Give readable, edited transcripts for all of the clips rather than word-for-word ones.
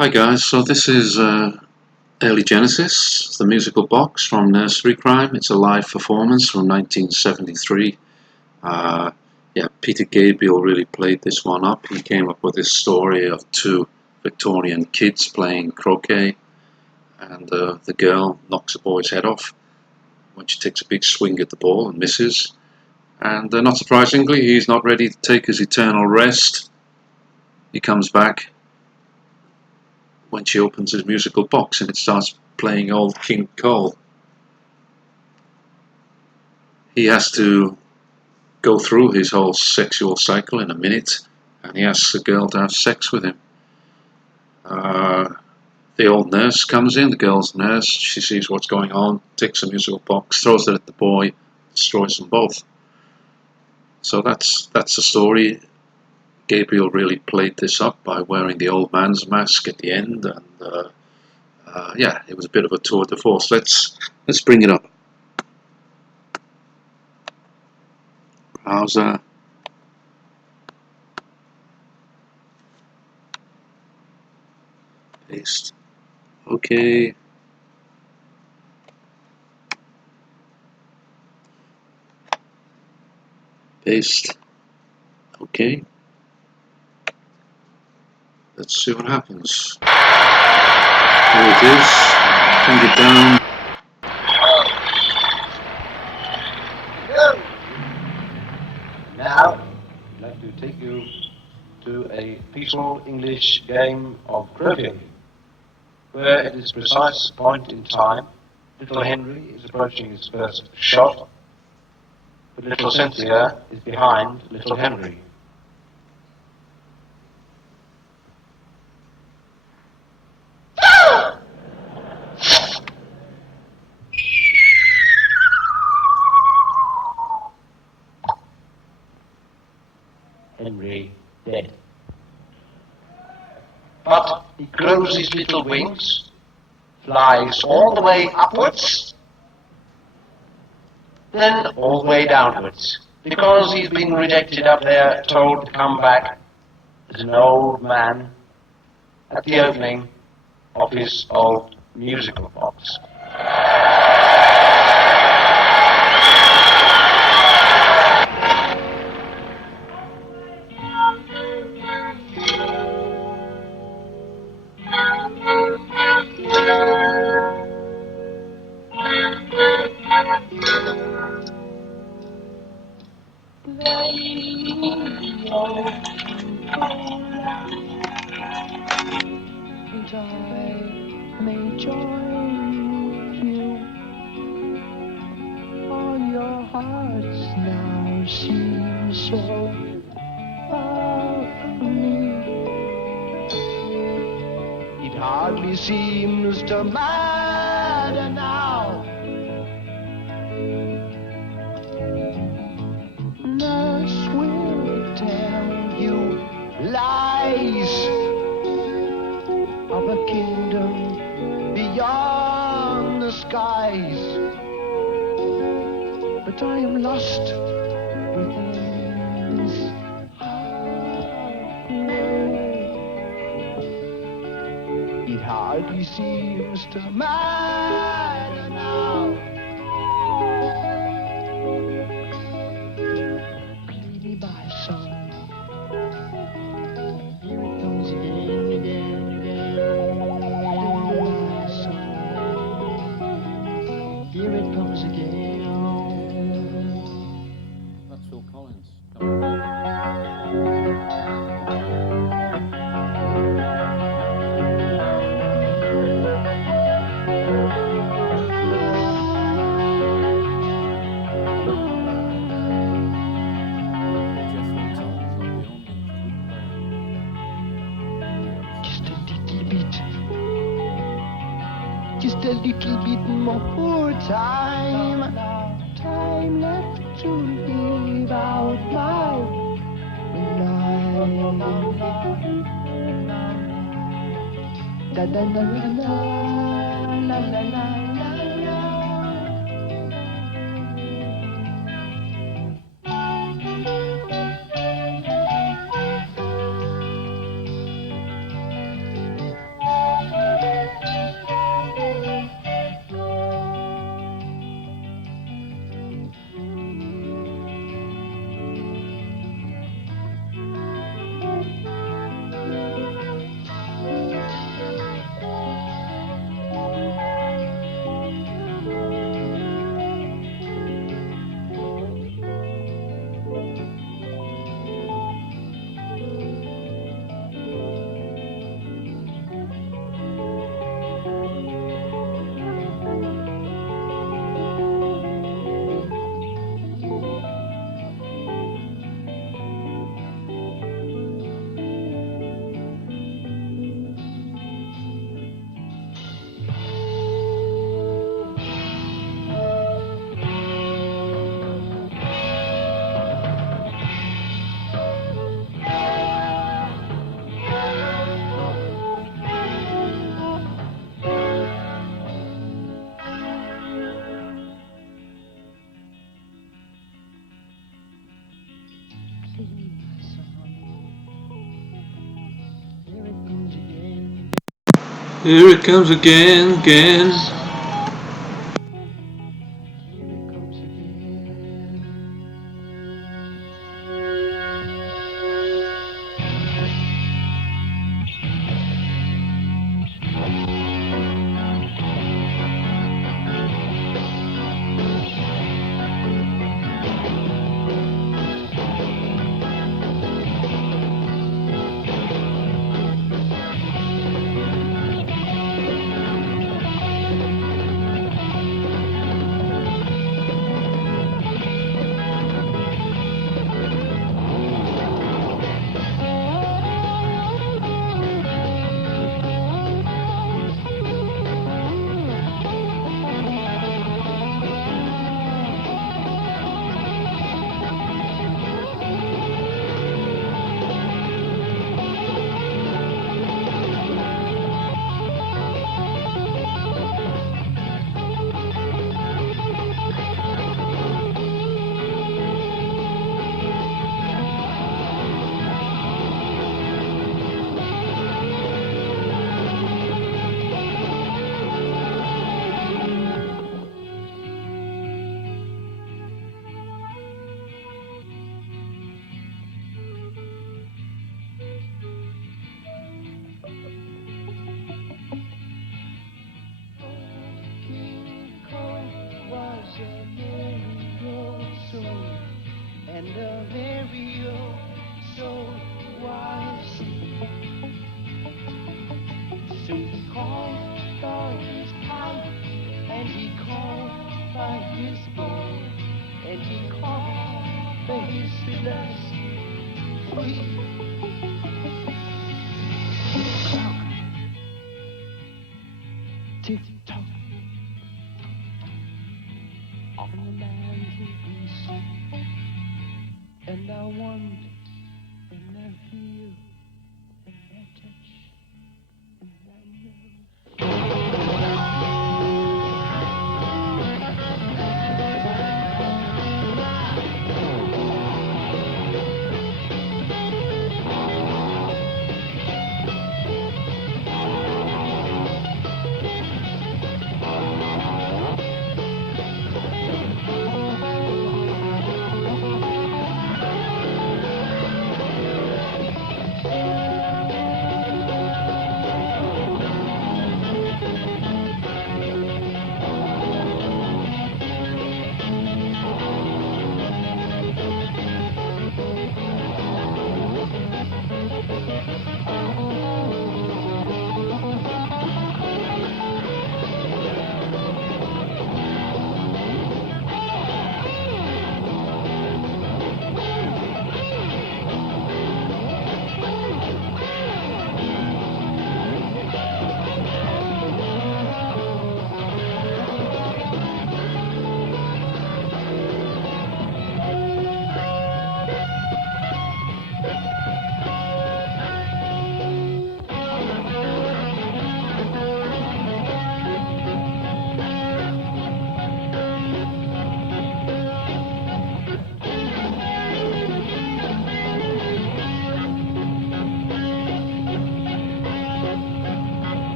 Hi guys, so this is Early Genesis, the musical box from Nursery Crime. It's a live performance from 1973. Peter Gabriel really played this one up. He came up with this story of two Victorian kids playing croquet, and the girl knocks the boy's head off when she takes a big swing at the ball and misses. And not surprisingly, he's not ready to take his eternal rest. He comes back when she opens his musical box and it starts playing Old King Cole. He has to go through his whole sexual cycle in a minute, and he asks the girl to have sex with him. The old nurse comes in, the girl's nurse. She sees what's going on, takes the musical box, throws it at the boy, destroys them both. So that's the story. Gabriel really played this up by wearing the old man's mask at the end, and it was a bit of a tour de force. Let's bring it up. Browser. Paste. Okay. Paste. Okay. Let's see what happens. Here it is. Finger down. Now, I'd like to take you to a peaceful English game of croquet, where at this precise point in time, little Henry is approaching his first shot, but little Cynthia is behind little Henry. Henry dead. But he grows his little wings, flies all the way upwards, then all the way downwards, because he's been rejected up there, told to come back as an old man at the opening of his old musical box. And I may join you, for your hearts now seem so far from me. It hardly seems to matter now. Nurse will tell you lies of a kingdom beyond the skies, but I am lost within this heart. It hardly seems to matter now. Play me by song. Here it comes again, again, again. Here it comes again. That's Phil Collins. Just a little bit more time. Time left to live out my life. Da da da da da la la la la. Here it comes again, again. Here it comes again. King Kong was a merry old soul, and a merry old soul was he. So he called for his power, and he called for his bow, and he called for his philosophy. Tick tock on the mantelpiece, and I wonder, and I feel, and I touch, and I know.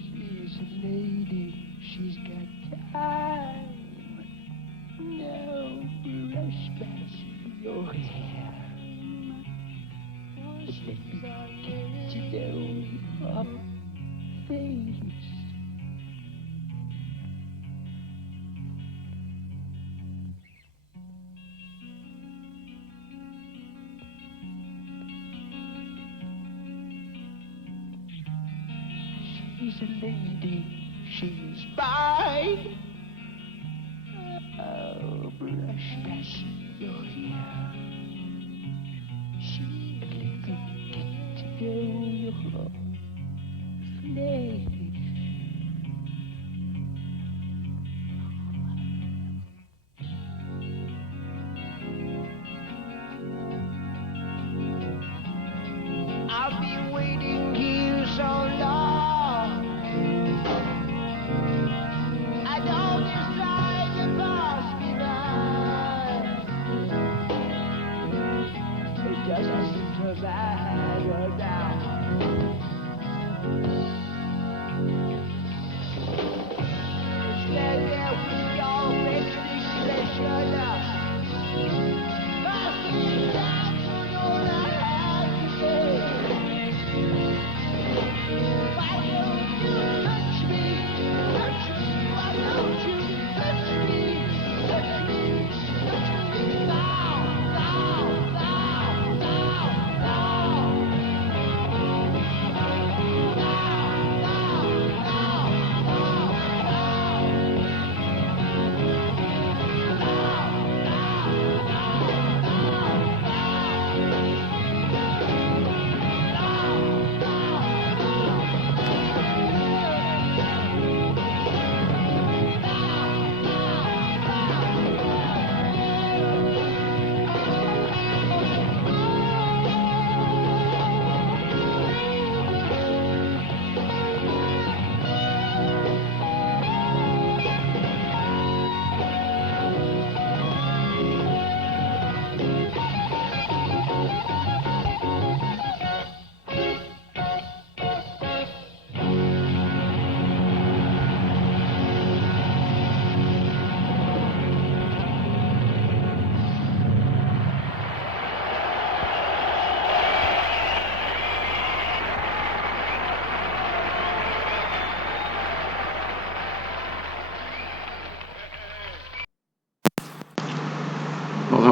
She's a lady, she's got time. No brush past your hair. But let me get to know your face. She's a lady, she's mine. Oh, brush past your hair. She let me get to know your face.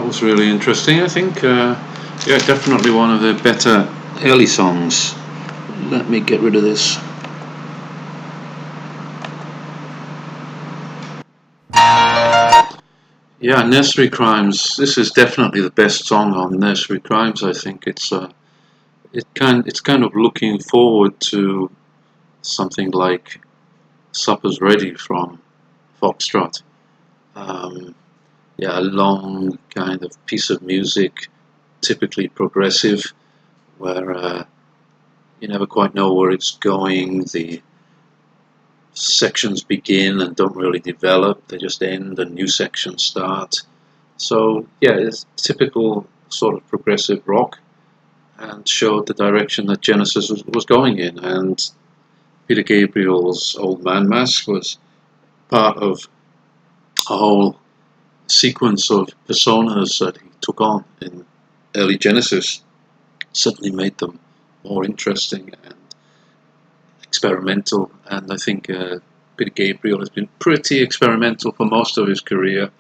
was really interesting. I think, yeah, definitely one of the better early songs. Let me get rid of this. Yeah, Nursery Crimes. This is definitely the best song on Nursery Crimes. I think it's kind of looking forward to something like Supper's Ready from Foxtrot. Um, yeah, a long kind of piece of music, typically progressive, where you never quite know where it's going. The sections begin and don't really develop, they just end and new sections start. So, yeah, it's typical sort of progressive rock and showed the direction that Genesis was going in. And Peter Gabriel's Old Man Mask was part of a whole sequence of personas that he took on in early Genesis. Certainly made them more interesting and experimental, and I think Peter Gabriel has been pretty experimental for most of his career,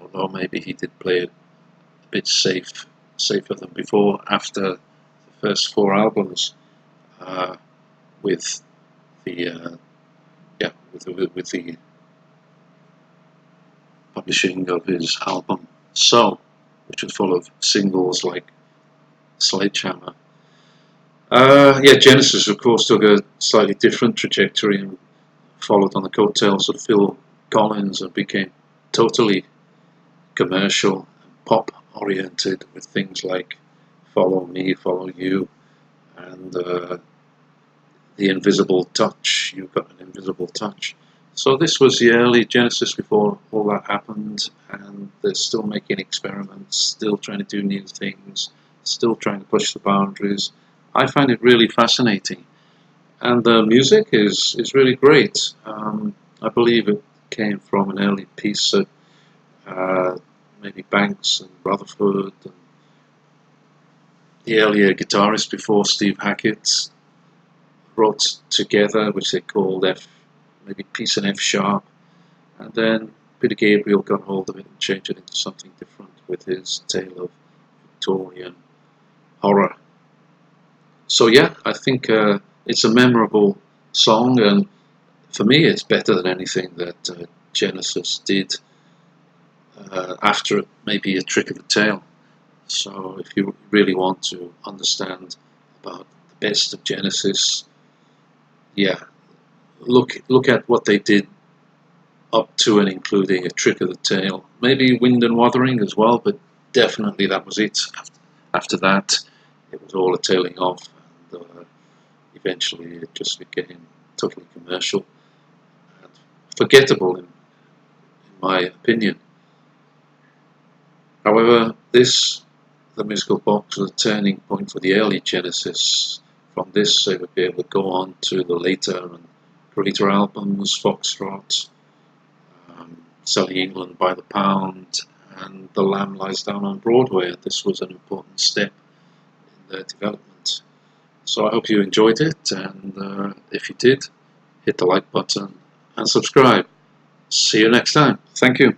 although maybe he did play it a bit safer than before after the first four albums, uh, with the yeah with the publishing of his album So, which was full of singles like Sledgehammer. Yeah, Genesis, of course, took a slightly different trajectory and followed on the coattails of Phil Collins and became totally commercial, pop oriented with things like Follow Me, Follow You, and The Invisible Touch. You've got an invisible touch. So this was the early Genesis before all that happened, and they're still making experiments, still trying to do new things, still trying to push the boundaries. I find it really fascinating, and the music is really great. I believe it came from an early piece that maybe Banks and Rutherford and the earlier guitarist before Steve Hackett wrote together, which they called maybe piece in F sharp, and then Peter Gabriel got hold of it and changed it into something different with his tale of Victorian horror. So yeah, I think it's a memorable song, and for me, it's better than anything that Genesis did after maybe A Trick of the Tail. So if you really want to understand about the best of Genesis, yeah, look at what they did up to and including A Trick of the Tail. Maybe Wind and Wuthering as well, but definitely that was it. After that, it was all a tailing off, and eventually it just became totally commercial and forgettable in my opinion. However, the musical box, was a turning point for the early Genesis. From this, they would be able to go on to the later and greater albums, Foxtrot, Selling England by the Pound, and The Lamb Lies Down on Broadway. This was an important step in their development. So I hope you enjoyed it, and if you did, hit the like button and subscribe. See you next time. Thank you.